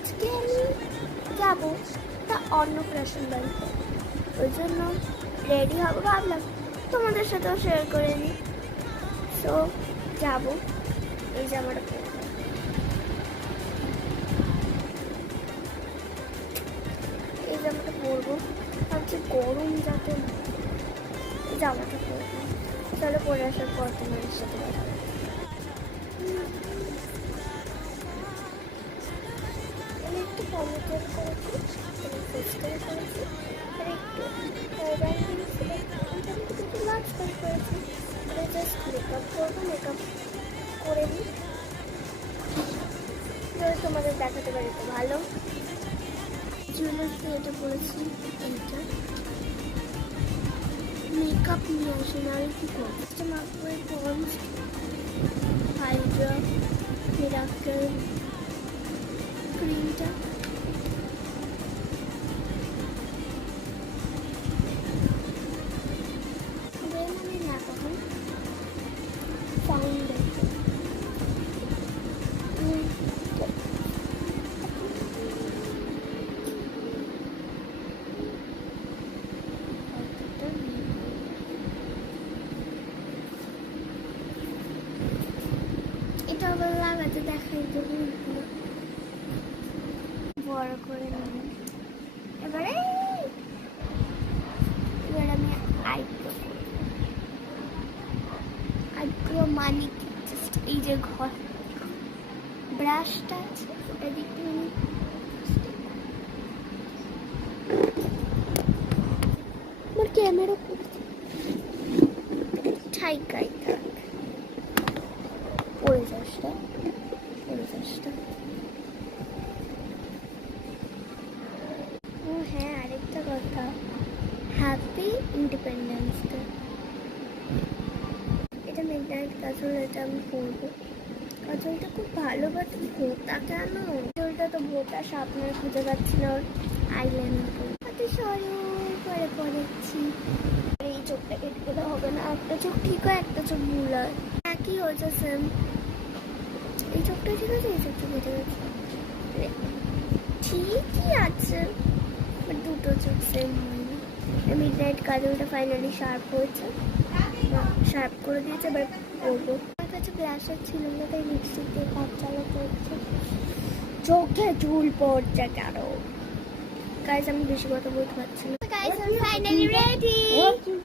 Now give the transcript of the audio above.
আজকে আমি যাবো তা অন্নপ্রাশন বাড়িতে, ওই জন্য রেডি হবো ভাবলাম তোমাদের সাথেও শেয়ার করে নিই। সো যাবো, এই জামাটা পরবো, এই জামাটা পরবো, ভাবছি গরম যাতে জামাটা পরবো। চলো পরে আসার পর তোমাদের সাথে কথা বলবো। আমি একটু পমিটেড করেছি, ফেস্টাল করেছি, আর একটু একটু লাঞ্চ করেছি। জাস্ট মেকআপ করবো, মেকআপ করে নিই, তোমাদের দেখাতে পারি তো ভালো। জুয়েলারিতে এটা পরেছি, এইটা মেকআপ নিয়ে আসে না, আর কি করছি মাখবো পন্স হাইড্রা মিরাকেল ক্রিমটা। আমি না তখন ফাউন্ডেশন এটা আবার লাগাতে দেখাই দেবো, বড় করে নেব। এবারে আমি আইব্রো করবো, আইব্রো মানে জাস্ট এই যে ঘর ব্রাশটা আছে ওটা দিকতে আমি আমার ক্যামেরা করছি ঠাই গাই থাক পড়ে যাসটা পড়ে যাসটা। ও হ্যাঁ, আরেকটা কথা, হ্যাপি ইন্ডিপেন্ডেন্স ডে। এটা মিডনাইট কাজল, এটা আমি পরবো। কাজলটা খুব ভালো, বাট ভোটা কেন? কাজলটা তো ভোটা সাপনার খুঁজে পাচ্ছি না, ওর আইল্যান্ড হাতে সরল করে পড়েছি। এই চোখটা কেটে গেলে হবে না, একটা চোখ ঠিক হয় একটা চোখ ভুল হয়, একই হয়েছে সেম। এই চোখটা ঠিক আছে, এই চোখটা কেটে গেছে, ঠিকই আছে, দুটো চোখ সেম হয়নি। মিডনাইট কাজলটা ফাইনালি শার্প হয়েছে, শার্প করে দিয়েছে, এবার করবো। আমার কাছে ব্লাশার ছিল না, তাই লিপস্টিক দিয়ে কাজ চালাতে হচ্ছে। চোখে চুল পড়ছে কেন? গাইস আমি বেশি কথা বলতে পারছি না। গাইস আমি ফাইনালি রেডি।